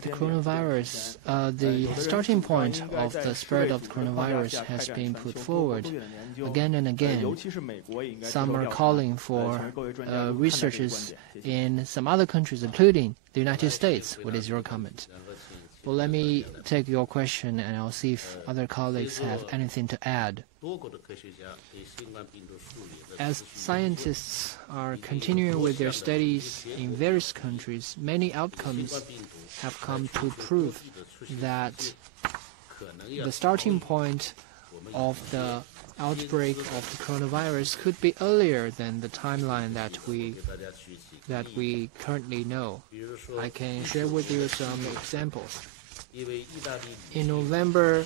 the coronavirus, the starting point of the spread of the coronavirus has been put forward again and again. Some are calling for researches in some other countries, including the United States. What is your comment? Well, let me take your question, and I'll see if other colleagues have anything to add. As scientists are continuing with their studies in various countries, many outcomes have come to prove that the starting point of the outbreak of the coronavirus could be earlier than the timeline that we currently know. I can share with you some examples. In November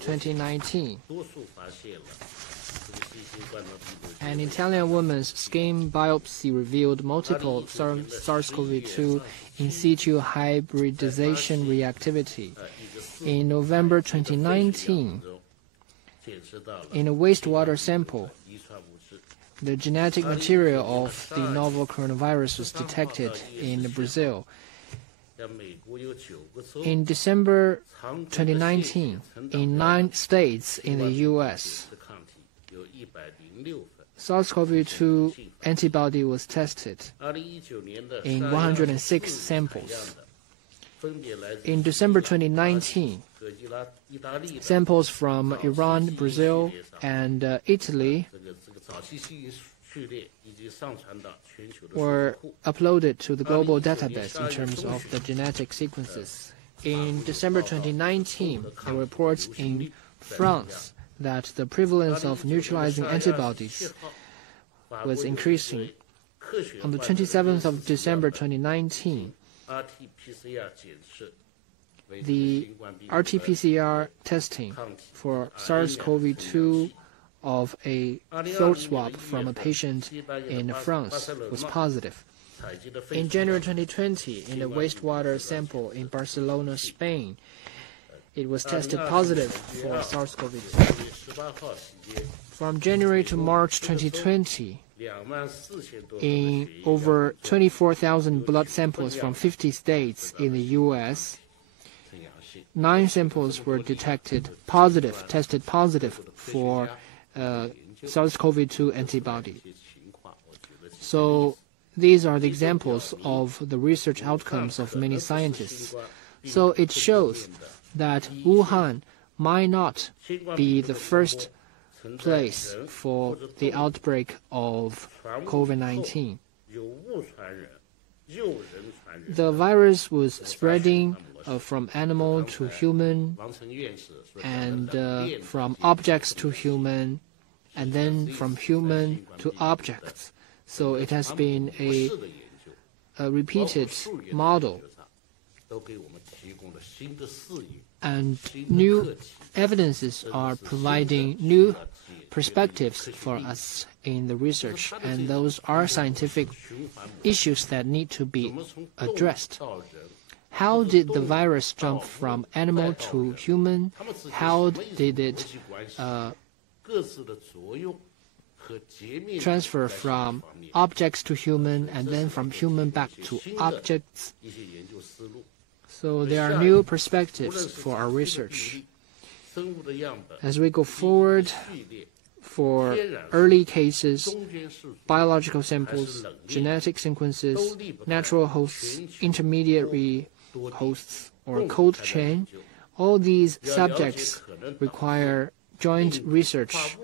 2019, an Italian woman's skin biopsy revealed multiple SARS-CoV-2 in situ hybridization reactivity. In November 2019, in a wastewater sample, the genetic material of the novel coronavirus was detected in Brazil. In December 2019, in 9 states in the U.S., SARS-CoV-2 antibody was tested in 106 samples. In December 2019, samples from Iran, Brazil, and Italy were uploaded to the global database in terms of the genetic sequences. In December 2019, there were reports in France that the prevalence of neutralizing antibodies was increasing. On the 27th of December 2019, the RT-PCR testing for SARS-CoV-2 of a throat swab from a patient in France was positive. In January 2020, in a wastewater sample in Barcelona, Spain, it was tested positive for SARS-CoV-2. From January to March 2020, in over 24,000 blood samples from 50 states in the U.S., 9 samples were tested positive for SARS-CoV-2 antibody. So these are the examples of the research outcomes of many scientists. So it shows that Wuhan might not be the first place for the outbreak of COVID-19. The virus was spreading from animal to human, and from objects to human, and then from human to objects. So it has been a repeated model. And new evidences are providing new perspectives for us in the research, and those are scientific issues that need to be addressed. How did the virus jump from animal to human? How did it transfer from objects to human, and then from human back to objects? So there are new perspectives for our research. As we go forward, for early cases, biological samples, genetic sequences, natural hosts, intermediary hosts, or cold chain, all these subjects require joint research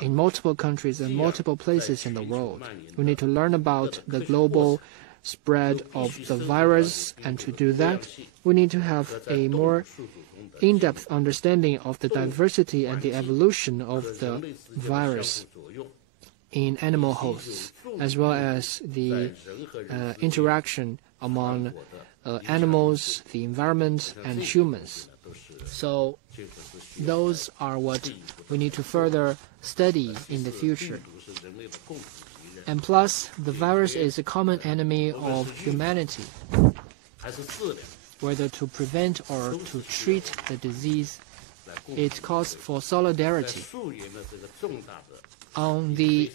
in multiple countries and multiple places in the world. We need to learn about the global spread of the virus, and to do that, we need to have a more in-depth understanding of the diversity and the evolution of the virus in animal hosts, as well as the interaction among animals, the environment, and humans. So those are what we need to further study in the future. And plus, the virus is a common enemy of humanity. Whether to prevent or to treat the disease, it calls for solidarity on the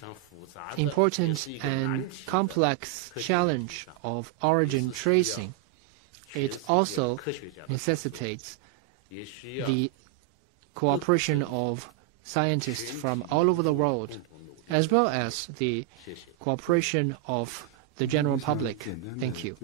important and complex challenge of origin tracing. it also necessitates the cooperation of scientists from all over the world, as well as the cooperation of the general public. Thank you.